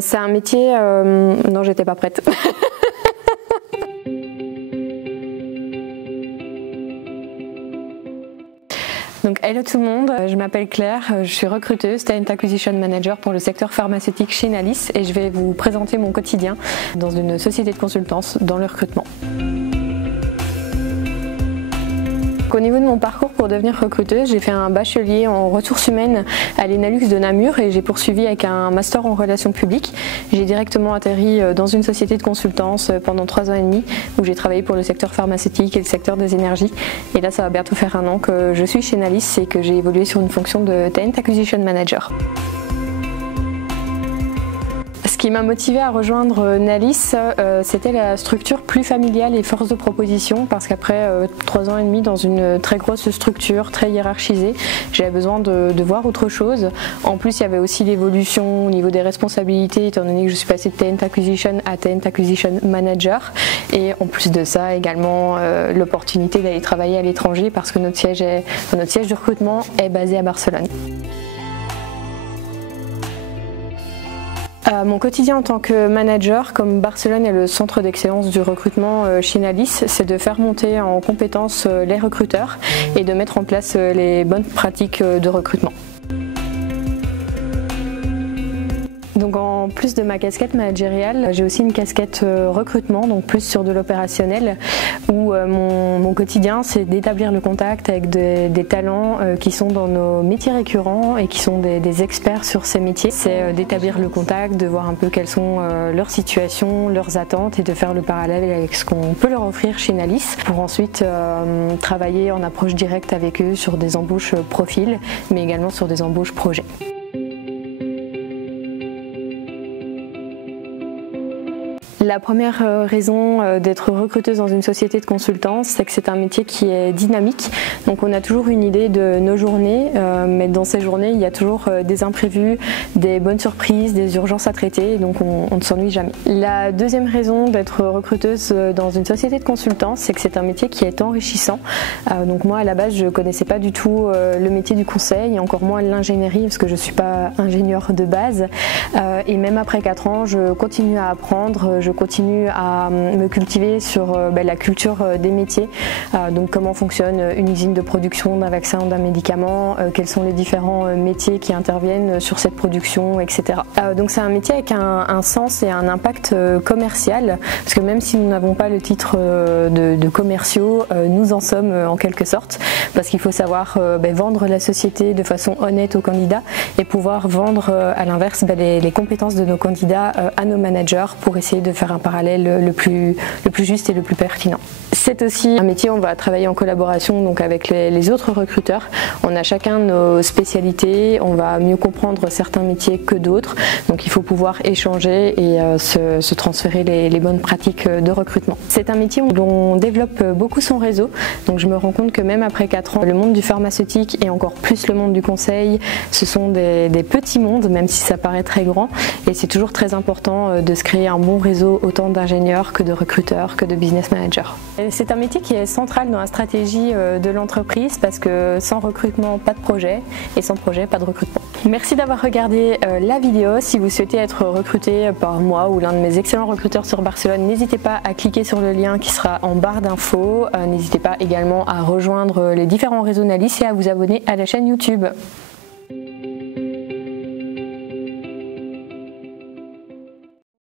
C'est un métier... Non, j'étais pas prête. Donc hello tout le monde, je m'appelle Claire, je suis recruteuse, Talent Acquisition Manager pour le secteur pharmaceutique chez Nalis et je vais vous présenter mon quotidien dans une société de consultance dans le recrutement. Au niveau de mon parcours pour devenir recruteuse, j'ai fait un bachelier en ressources humaines à l'ENALUX de Namur et j'ai poursuivi avec un master en relations publiques. J'ai directement atterri dans une société de consultance pendant 3 ans et demi où j'ai travaillé pour le secteur pharmaceutique et le secteur des énergies. Et là, ça va bientôt faire 1 an que je suis chez Nalis et que j'ai évolué sur une fonction de Talent Acquisition Manager. Ce qui m'a motivée à rejoindre Nalis, c'était la structure plus familiale et force de proposition parce qu'après 3 ans et demi dans une très grosse structure, très hiérarchisée, j'avais besoin de voir autre chose. En plus, il y avait aussi l'évolution au niveau des responsabilités étant donné que je suis passée de Talent Acquisition à Talent Acquisition Manager et en plus de ça également l'opportunité d'aller travailler à l'étranger parce que notre siège de recrutement est basé à Barcelone. Mon quotidien en tant que manager, comme Barcelone est le centre d'excellence du recrutement chez Nalis, c'est de faire monter en compétences les recruteurs et de mettre en place les bonnes pratiques de recrutement. Donc en plus de ma casquette managériale, j'ai aussi une casquette recrutement, donc plus sur de l'opérationnel, où mon quotidien c'est d'établir le contact avec des talents qui sont dans nos métiers récurrents et qui sont des experts sur ces métiers. C'est d'établir le contact, de voir un peu quelles sont leurs situations, leurs attentes et de faire le parallèle avec ce qu'on peut leur offrir chez Nalis pour ensuite travailler en approche directe avec eux sur des embauches profils, mais également sur des embauches projets. La première raison d'être recruteuse dans une société de consultance, c'est que c'est un métier qui est dynamique. Donc on a toujours une idée de nos journées, mais dans ces journées, il y a toujours des imprévus, des bonnes surprises, des urgences à traiter, donc on ne s'ennuie jamais. La deuxième raison d'être recruteuse dans une société de consultance, c'est que c'est un métier qui est enrichissant. Donc moi, à la base, je ne connaissais pas du tout le métier du conseil, et encore moins l'ingénierie, parce que je ne suis pas ingénieure de base. Et même après 4 ans, je continue à apprendre, je continue à me cultiver sur la culture des métiers, donc comment fonctionne une usine de production d'un vaccin ou d'un médicament, quels sont les différents métiers qui interviennent sur cette production, etc. Donc c'est un métier avec un sens et un impact commercial, parce que même si nous n'avons pas le titre de commerciaux, nous en sommes en quelque sorte, parce qu'il faut savoir vendre la société de façon honnête aux candidats et pouvoir vendre à l'inverse les compétences de nos candidats à nos managers pour essayer de faire un parallèle le plus juste et le plus pertinent. C'est aussi un métier où on va travailler en collaboration donc avec les autres recruteurs. On a chacun nos spécialités, on va mieux comprendre certains métiers que d'autres, donc il faut pouvoir échanger et se transférer les bonnes pratiques de recrutement. C'est un métier où l'on développe beaucoup son réseau, donc je me rends compte que même après 4 ans, le monde du pharmaceutique et encore plus le monde du conseil, ce sont des petits mondes, même si ça paraît très grand, et c'est toujours très important de se créer un bon réseau autant d'ingénieurs que de recruteurs, que de business managers. C'est un métier qui est central dans la stratégie de l'entreprise parce que sans recrutement, pas de projet et sans projet, pas de recrutement. Merci d'avoir regardé la vidéo. Si vous souhaitez être recruté par moi ou l'un de mes excellents recruteurs sur Barcelone, n'hésitez pas à cliquer sur le lien qui sera en barre d'infos. N'hésitez pas également à rejoindre les différents réseaux Nalis et à vous abonner à la chaîne YouTube.